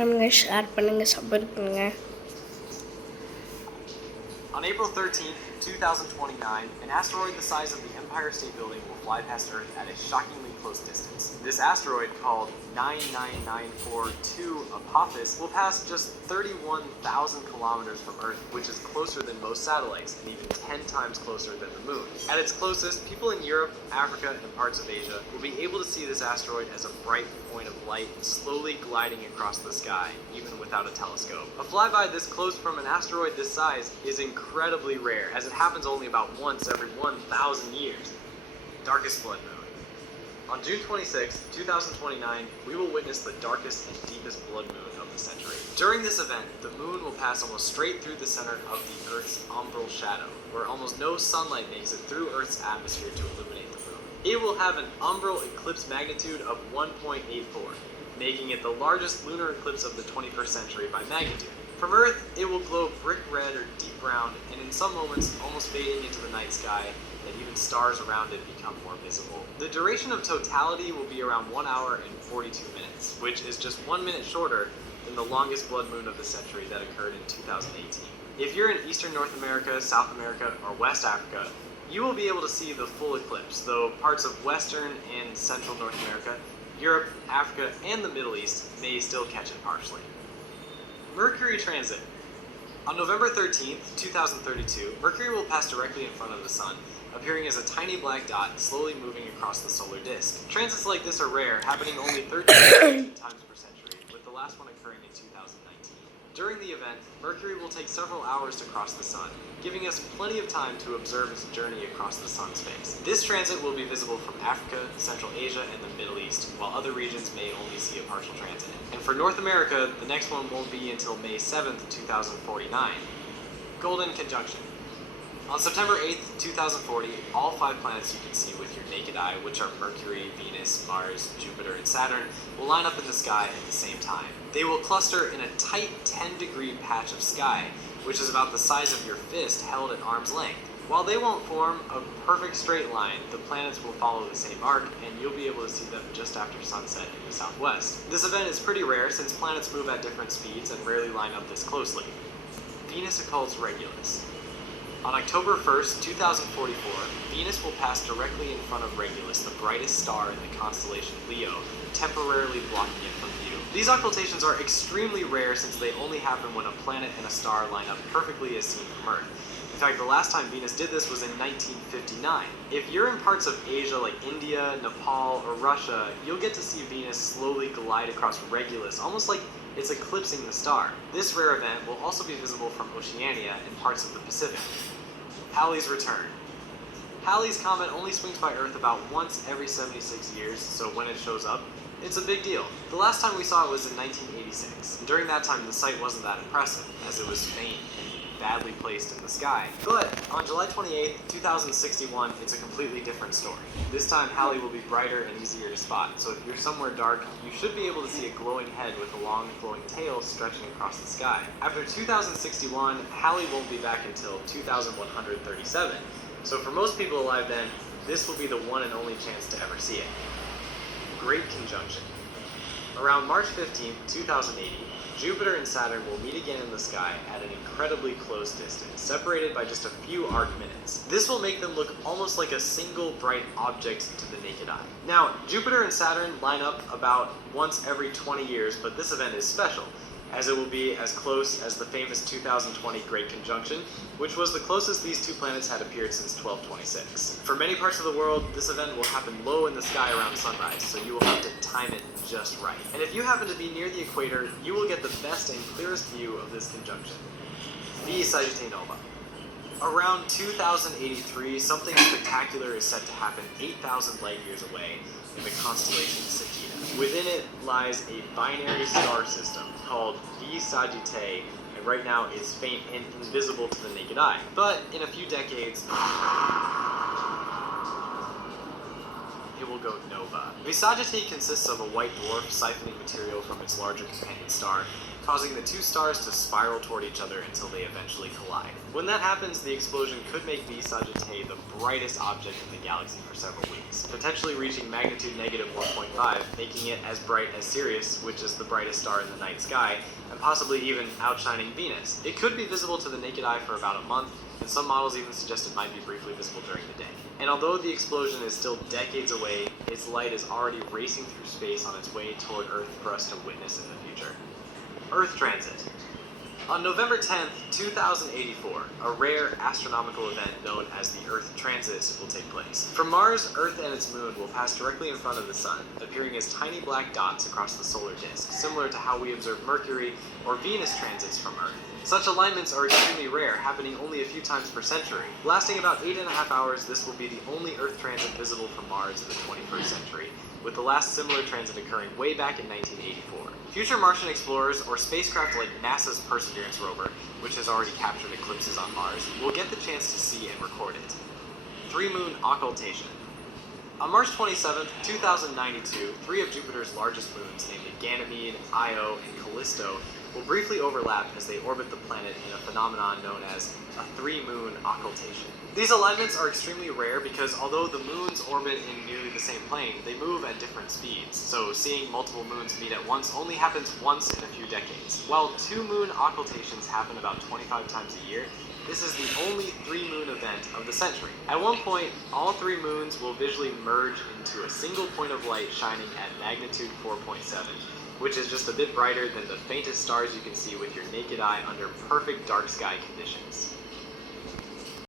பண்ணுங்கள், ஷேர் பண்ணுங்கள், சப்போர்ட் பண்ணுங்கள். On April 13th, 2029, an asteroid the size of the Empire State Building will fly past Earth at a shockingly close distance. This asteroid, called 99942 Apophis, will pass just 31,000 kilometers from Earth, which is closer than most satellites, and even 10 times closer than the Moon. At its closest, people in Europe, Africa, and parts of Asia will be able to see this asteroid as a bright point of light slowly gliding across the sky, even without a telescope. A flyby this close from an asteroid this size is incredibly rare, as it happens only about once every 1,000 years. Darkest blood moon. On June 26, 2029, we will witness the darkest and deepest blood moon of the century. During this event, the moon will pass almost straight through the center of the Earth's umbral shadow, where almost no sunlight makes it through Earth's atmosphere to illuminate the moon. It will have an umbral eclipse magnitude of 1.84, making it the largest lunar eclipse of the 21st century by magnitude. From Earth, it will glow brick red or deep brown, and in some moments almost fading into the night sky, and even stars around it become more visible. The duration of totality will be around 1 hour and 42 minutes, which is just 1 minute shorter than the longest blood moon of the century that occurred in 2018. If you're in Eastern North America, South America, or West Africa, you will be able to see the full eclipse, though parts of Western and Central North America, Europe, Africa, and the Middle East may still catch it partially. Mercury transit. On November 13th, 2032, Mercury will pass directly in front of the Sun, appearing as a tiny black dot slowly moving across the solar disk. Transits like this are rare, happening only 13 times per century, with the last one occurring in 2019. During the event, Mercury will take several hours to cross the Sun, giving us plenty of time to observe its journey across the Sun's face. This transit will be visible from Africa, Central Asia, and the Middle East, while other regions may only see a partial transit. And for North America, the next one won't be until May 7th, 2049. Golden Conjunction. On September 8th, 2040, all 5 planets you can see with your naked eye, which are Mercury, Venus, Mars, Jupiter, and Saturn, will line up in the sky at the same time. They will cluster in a tight 10-degree patch of sky, which is about the size of your fist held at arm's length. While they won't form a perfect straight line, the planets will follow the same arc, and you'll be able to see them just after sunset in the southwest. This event is pretty rare since planets move at different speeds and rarely line up this closely. Venus occults Regulus. On October 1st, 2044, Venus will pass directly in front of Regulus, the brightest star in the constellation Leo, temporarily blocking it from view. These occultations are extremely rare since they only happen when a planet and a star line up perfectly as seen from Earth. In fact, the last time Venus did this was in 1959. If you're in parts of Asia like India, Nepal, or Russia, you'll get to see Venus slowly glide across Regulus, almost like it's eclipsing the star. This rare event will also be visible from Oceania and parts of the Pacific. Halley's return. Halley's comet only swings by Earth about once every 76 years, so when it shows up, it's a big deal. The last time we saw it was in 1986, and during that time the sight wasn't that impressive, as it was faint and badly placed in the sky. But on July 28th, 2061, it's a completely different story. This time Halley will be brighter and easier to spot, so if you're somewhere dark, you should be able to see a glowing head with a long flowing tail stretching across the sky. After 2061, Halley won't be back until 2137, so for most people alive then, this will be the one and only chance to ever see it. Great Conjunction. Around March 15th, 2080, Jupiter and Saturn will meet again in the sky at an incredibly close distance, separated by just a few arc minutes. This will make them look almost like a single bright object to the naked eye. Now, Jupiter and Saturn line up about once every 20 years, but this event is special, as it will be as close as the famous 2020 Great Conjunction, which was the closest these two planets had appeared since 1226. For many parts of the world, this event will happen low in the sky around sunrise, so you will have to time it just right. And if you happen to be near the equator, you will get the best and clearest view of this conjunction. Via Sagittae Nova. Around 2083, something spectacular is set to happen 8,000 light years away in the constellation Sagitta. Within it lies a binary star system called Via Sagittae, and right now it's faint and invisible to the naked eye. But in a few decades, it will go nova. Visagite consists of a white dwarf siphoning material from its larger companion star, causing the two stars to spiral toward each other until they eventually collide. When that happens, the explosion could make V Sagittae the brightest object in the galaxy for several weeks, potentially reaching magnitude -1.5, making it as bright as Sirius, which is the brightest star in the night sky, and possibly even outshining Venus. It could be visible to the naked eye for about a month, and some models even suggest it might be briefly visible during the day. And although the explosion is still decades away, its light is already racing through space on its way toward Earth for us to witness in the future. Earth transit. On November 10th, 2084, a rare astronomical event known as the Earth transit will take place. From Mars, Earth and its moon will pass directly in front of the Sun, appearing as tiny black dots across the solar disk, similar to how we observe Mercury or Venus transits from Earth. Such alignments are extremely rare, happening only a few times per century. Lasting about 8.5 hours, this will be the only Earth transit visible from Mars in the 21st century, with the last similar transit occurring way back in 1984. Future Martian explorers, or spacecraft like NASA's Perseverance rover, which has already captured eclipses on Mars, will get the chance to see and record it. Three-moon occultation. On March 27, 2092, three of Jupiter's largest moons, namely Ganymede, Io, and Callisto, will briefly overlap as they orbit the planet in a phenomenon known as a three-moon occultation. These alignments are extremely rare because although the moons orbit in nearly the same plane, they move at different speeds, so seeing multiple moons meet at once only happens once in a few decades. While two-moon occultations happen about 25 times a year, this is the only three-moon event of the century. At one point, all three moons will visually merge into a single point of light shining at magnitude 4.7, which is just a bit brighter than the faintest stars you can see with your naked eye under perfect dark sky conditions.